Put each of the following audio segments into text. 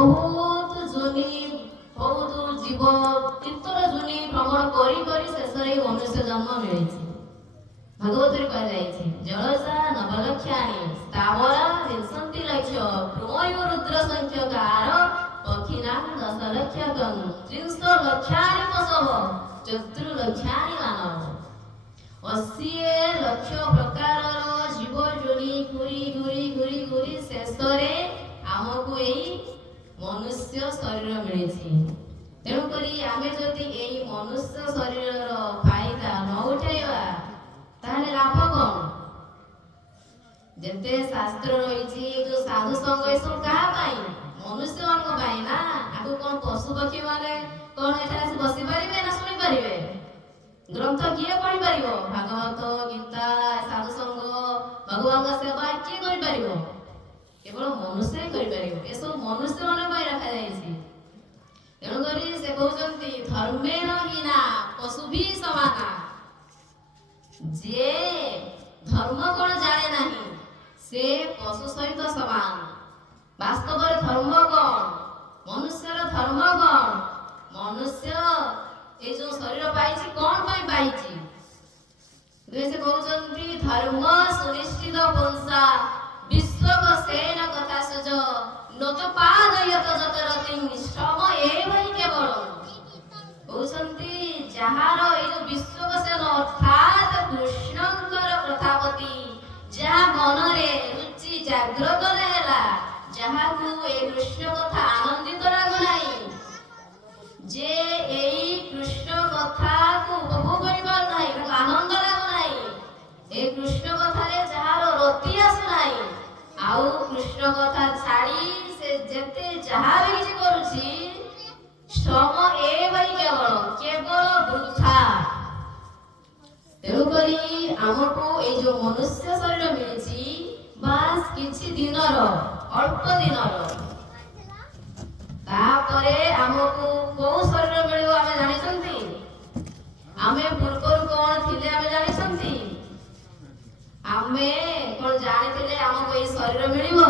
ବହୁତ ଜୁନି ବହୁତ ଜୀବ ତୀର୍ଥର ଜୁନି ଭ୍ରମଣ କରି କରି ଶେଷରେ ମନୁଷ୍ୟ ଜନ୍ମ ମିଳିଛି। ଭାଗବତରେ କୁହାଯାଇଛି ଜଳସା ନବଲକ୍ଷାଣି ସ୍ଥାବର ବିଂଶତି ଲକ୍ଷ ଭ୍ରୂମୟୁ ରୁଦ୍ର ସଂଖ୍ୟକାର ପକ୍ଷିନାଂ ଦଶ ଲକ୍ଷକଂ ତ୍ରିଂଶ ଲକ୍ଷାଣି ପଶବ ଚତୁର୍ଲକ୍ଷାଣି ମାନବ। 80 ଲକ୍ଷ ପ୍ରକାରର ଜୀବ ଯୋନି ଘୁରି ଘୁରି ଘୁରି ଘୁରି ଶେଷରେ ଆମକୁ ଏଇ ମନୁଷ୍ୟ ଶରୀର ମିଳିଛି। ତେଣୁକରି ଆମେ ଯଦି ଏଇ ମନୁଷ୍ୟ ଶରୀରର ଫାଇଦା ନ ଉଠାଇବା ତାହେଲେ ଲାଭ କଣ? ଯେତେ ଶାସ୍ତ୍ର ରହିଛି ଯୋଉ ସାଧୁ ସଂଘ ଏସବୁ କାହା ପାଇଁ? ମନୁଷ୍ୟମାନଙ୍କ ପାଇଁ ନା। ଆକୁ କଣ ପଶୁ ପକ୍ଷୀ ମାନେ କଣ ଏଠାରେ ଆସି ବସି ପାରିବେ ନା ଶୁଣି ପାରିବେ? ଗ୍ରନ୍ଥ କିଏ ପଢିପାରିବ? ଭାଗବତ ଗୀତା ସାଧୁ ସଂଘ ଭଗବାନଙ୍କ ସେବା କିଏ କରିପାରିବ? କେବଳ ମନୁଷ୍ୟ ହିଁ କରିପାରିବ। ଏସବୁ ମନୁଷ୍ୟ ମାନଙ୍କ ପାଇଁ ରଖାଯାଇଛି। ତେଣୁକରି ସେ କହୁଛନ୍ତି ଧର୍ମେଣ ହୀନା ପଶୁଭି ସମାନା। ଯେ ଧର୍ମ କଣ ଜାଣେ ନାହିଁ ସେ ପଶୁ ସହିତ ସମାନ। ବାସ୍ତବରେ ଧର୍ମ କଣ? ମନୁଷ୍ୟର ଧର୍ମ କଣ? ମନୁଷ୍ୟ ଏ ଯୋଉ ଶରୀର ପାଇଛି କଣ ପାଇଁ ପାଇଛି? ସେ କହୁଛନ୍ତି ଧର୍ମ ସୁନିଶ୍ଚିତ ପୁଂସା ବିଶ୍ୱକସେନ କଥା ସୁଜ ନତ ପାଦୟତ ଯତରତି ଶ୍ରମ ଏଭଳି କେବଳ। କହୁଛନ୍ତି ଯାହାର ଏଇ ଯୋଉ ବିଶ୍ୱକସେନ ଅର୍ଥାତ୍ କୃଷ୍ଣଙ୍କର ପ୍ରଥାପତି ଯାହା ମନରେ ରୁଚି ଜାଗ୍ରତ ହେଲା, ଯାହାକୁ ଏ କୃଷ୍ଣ କଥା ଆନନ୍ଦିତ ଲାଗୁନାହିଁ, ଯେ ଏଇ କୃଷ୍ଣ କଥାକୁ ଉପଭୋଗ କରିପାରୁନାହିଁ, ତାକୁ ଆନନ୍ଦ ଲାଗୁନାହିଁ, ଏ କୃଷ୍ଣ କଥାରେ ଯାହାର ରତି ଆସୁନାହିଁ, ଆଉ କୃଷ୍ଣ କଥା ଛାଡ଼ି ସେ ଯେତେ ଯାହା ବି କିଛି କରୁଛି ଶ୍ରମ ଏଭଳି କେବଳ ବୃଥା। ତେଣୁକରି ଆମକୁ ଏଇ ଯୋଉ ମନୁଷ୍ୟ ଶରୀର ମିଳିଛି ବାସ୍ କିଛି ଦିନର, ଅଳ୍ପ ଦିନର। ତାପରେ ଆମକୁ କୋଉ ଶରୀର ମିଳିବ ଆମେ ଜାଣିଛନ୍ତି? ଆମେ ପୂର୍ବରୁ କଣ ଥିଲେ ଆମେ ଜାଣିଛନ୍ତି? ଆମେ କଣ ଜାଣିଥିଲେ ଆମକୁ ଏଇ ଶରୀର ମିଳିବ?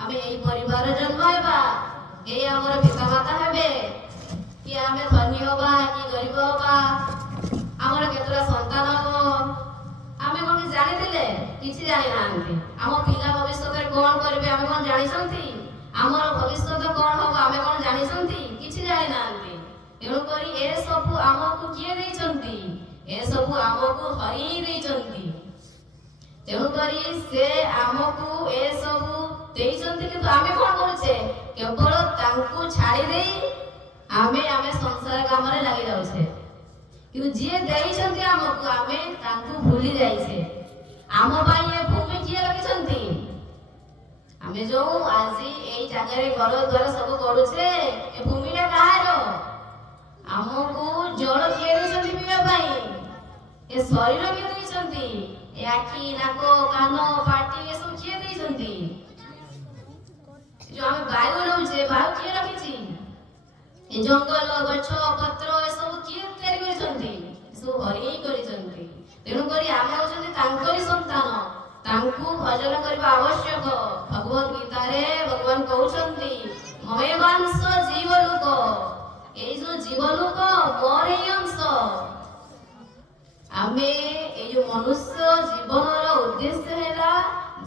ଆମେ ଏଇ ପରିବାର ଜନ୍ମ ହେବା, ଏଇ ଆମର ପିତାମାତା ହେବେ, କି ଆମେ ଧନୀ ହବା କି ଗରିବ ହବା, ଆମର କେତେଟା ସନ୍ତାନ ହବ, ଆମେ କଣ କିଛି ଜାଣିଥିଲେ? କିଛି ଜାଣିନାହାନ୍ତି। ଆମ ପିଲା ଭବିଷ୍ୟତରେ କଣ କରିବେ ଆମେ କଣ ଜାଣିଛନ୍ତି? ଆମର ଭବିଷ୍ୟତ କଣ ହବ ଆମେ କଣ ଜାଣିଛନ୍ତି? କିଛି ଜାଣିନାହାନ୍ତି। ତେଣୁକରି ଏସବୁ ଆମକୁ କିଏ ଦେଇଛନ୍ତି? ଏସବୁ ଆମକୁ ହରି ଦେଇଛନ୍ତି। ତେଣୁକରି ସେ ଆମକୁ ଏସବୁ ଦେଇଛନ୍ତି, କିନ୍ତୁ ଆମେ କଣ କରୁଛେ? କେବଳ ତାଙ୍କୁ ଛାଡ଼ି ଦେଇ ଆମେ ସଂସାର କାମରେ ଲାଗି ଯାଉଛେ। କିନ୍ତୁ ଯିଏ ଦେଇଛନ୍ତି ଆମକୁ ଆମେ ତାଙ୍କୁ ଭୁଲି ଯାଇଛେ। ଆମ ପାଇଁ ଏ ଭୂମି କିଏ ରଖିଛନ୍ତି? ଆମେ ଯୋଉ ଆଜି ଏଇ ଜାଗାରେ ଘର ଦ୍ୱାର ସବୁ କରୁଛେ, ଏ ଭୂମିଟା କାହାର? ଆମକୁ ଜଳ କିଏ ଦେଇଛନ୍ତି ପିଇବା ପାଇଁ? ଏ ଶରୀର କିଏ ଦେଇଛନ୍ତି? ଏ ଆଖି ନାକ କାନ ପାଟି ଏସବୁ କିଏ ଦେଇଛନ୍ତି? ଯୋଉ ଆମେ ବାୟୁ ନେଉଛେ, ବାୟୁ କିଏ ରଖିଛି? ଏ ଜଙ୍ଗଲ ଗଛ ପତ୍ର ଏସବୁ କିଏ ତିଆରି କରିଛନ୍ତି? ଏସବୁ ହରି ହିଁ କରିଛନ୍ତି। ତେଣୁକରି ଆମେ ହେଉଛନ୍ତି ତାଙ୍କରି ସନ୍ତାନ, ତାଙ୍କୁ ଭଜନ କରିବା ଆବଶ୍ୟକ। ଭଗବତ ଗୀତାରେ ଭଗବାନ କହୁଛନ୍ତି ମମେବାଂଶ ଜୀବଲୋକ, ଏଇ ଯୋଉ ଜୀବଲୋକ ମୋର ହିଁ ଅଂଶ। ଆମେ ଏଇ ଯୋଉ ମନୁଷ୍ୟ ଜୀବନର ଉଦ୍ଦେଶ୍ୟ ହେଲା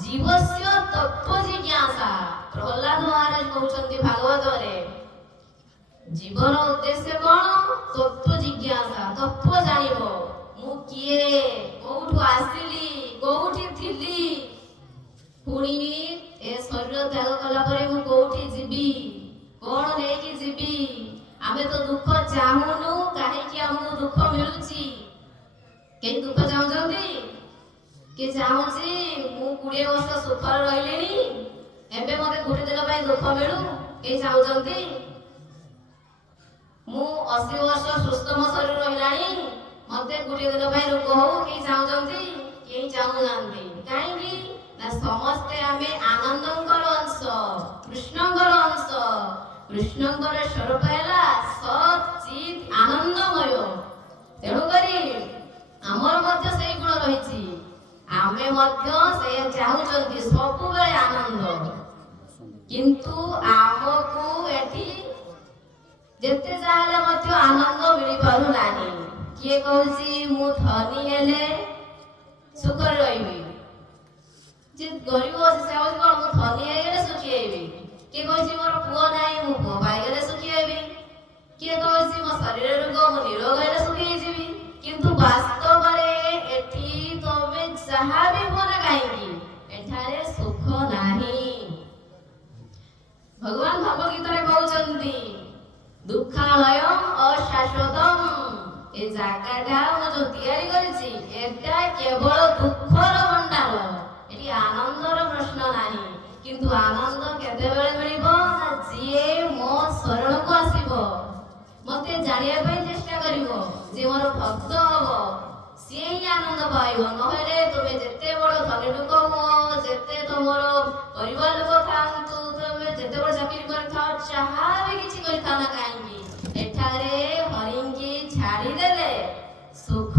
ଜୀବସ୍ୟ ତତ୍ତ୍ୱ ଜିଜ୍ଞାସା। ପ୍ରହ୍ଲାଦ ମହାରାଜ କହୁଛନ୍ତି ଭାଗବତରେ ଜୀବନ ଉଦ୍ଦେଶ୍ୟ କଣ? ତତ୍ତ୍ୱ ଜିଜ୍ଞାସା, ତତ୍ତ୍ୱ ଜାଣିବ। ମୁଁ କିଏ, କୋଉଠୁ ଆସିଲି, କୋଉଠି ଥିଲି, ପୁଣି ଏ ଶରୀର ତ୍ୟାଗ କଲା ପରେ ମୁଁ କୋଉଠି ଯିବି, କଣ ନେଇକି ଯିବି। ଆମେ ତ ଦୁଃଖ ଚାହୁଁନୁ, କାହିଁକି ଆମକୁ ଦୁଃଖ ମିଳୁଛି? କେହି ଦୁଃଖ ଚାହୁଁଛନ୍ତି? କିଏ ଚାହୁଁଛି ମୁଁ 20 ବର୍ଷ ସୁଖରେ ରହିଲିଣି, ଏବେ ମତେ ଗୋଟେ ଦିନ ପାଇଁ ଦୁଃଖ ମିଳୁ? କେହି ଚାହୁଁଛନ୍ତି? ମୁଁ 80 ବର୍ଷ ସୁସ୍ଥ ମୋ ଶରୀର ରହିଲାଣି, ମତେ ଗୋଟିଏ ଦିନ ପାଇଁ ରୋଗ ହଉ? କେହି ଚାହୁଁଛନ୍ତି? କେହି ଚାହୁଁନାହାନ୍ତି। କାହିଁକି ନା ସମସ୍ତେ ଆମେ ଆନନ୍ଦଙ୍କର ଅଂଶ, କୃଷ୍ଣଙ୍କର ଅଂଶ। କୃଷ୍ଣଙ୍କର ସ୍ୱରୂପ ହେଲା ସତ୍ ଚିତ୍ ଆନନ୍ଦମୟ। ତେଣୁକରି ଆମର ମଧ୍ୟ ସେଇ ଗୁଣ ରହିଛି। ଆମେ ମଧ୍ୟ ସେ ଚାହୁଁଛନ୍ତି ସବୁବେଳେ ଆନନ୍ଦ, କିନ୍ତୁ ଆମକୁ ଯେତେ ଯାହାହେଲେ ମଧ୍ୟ ଆନନ୍ଦ ମିଳିପାରୁନାହିଁ। କିଏ କହୁଛି ମୁଁ ଧନୀ ହେଲେ ସୁଖରେ ରହିବି, ଯେ ଗରିବ ଅଛି ସେ କହୁଛି କଣ ମୁଁ ଧନୀ ହେଇଗଲେ ସୁଖୀ ହେବି। କିଏ କହୁଛି ମୋର ପୁଅ ନାହିଁ ମୁଁ ପୁଅ ପାଇଗଲେ ସୁଖୀ ହେବି। କିଏ କହୁଛି ମୋ ଶରୀର ରୋଗ ମୁଁ ନିରୋଗ ହେଲେ ସୁଖୀ ହେଇଯିବି। କିନ୍ତୁ ବାସ୍ତବରେ ଏଠି ତମେ ଯାହା ବି ହୁଅ ନା କାହିଁକି ଏଠାରେ ସୁଖ ନାହିଁ। ଭଗବାନ ଭଗବଦ୍ଗୀତାରେ କହୁଛନ୍ତି ଦୁଃଖାଳୟଂ ଅଶାଶ୍ୱତଂ, ଏ ଜାଗାଟା ମୁଁ ଯୋଉ ତିଆରି କରିଛି ଏଟା କେବଳ ଦୁଃଖର ଭଣ୍ଡାର, ଏଠି ଆନନ୍ଦର ପ୍ରଶ୍ନ ନାହିଁ। କିନ୍ତୁ ଆନନ୍ଦ କେତେବେଳେ ମିଳିବ ନା ଯିଏ ମୋ ଶରଣକୁ ଆସିବ, ମତେ ଜାଣିବା ପାଇଁ ଚେଷ୍ଟା କରିବ, ଯିଏ ମୋର ଭକ୍ତ ହବ ସିଏ ହିଁ ଆନନ୍ଦ ପାଇବ। ନହେଲେ ତୁମେ ଯେତେ ବଡ ଧନୀ ଲୋକ ହୁଅ, ଯେତେ ତମର ପରିବାର ଲୋକ ଥାଆନ୍ତୁ, ତମେ ଯେତେ ବଡ ଚାକିରି କରିଥାଅ, ଯାହା ବି କିଛି କରିଥାଅ ନା କାହିଁକି ଏଠାରେ ହରିଙ୍କି ଛାଡ଼ିଦେଲେ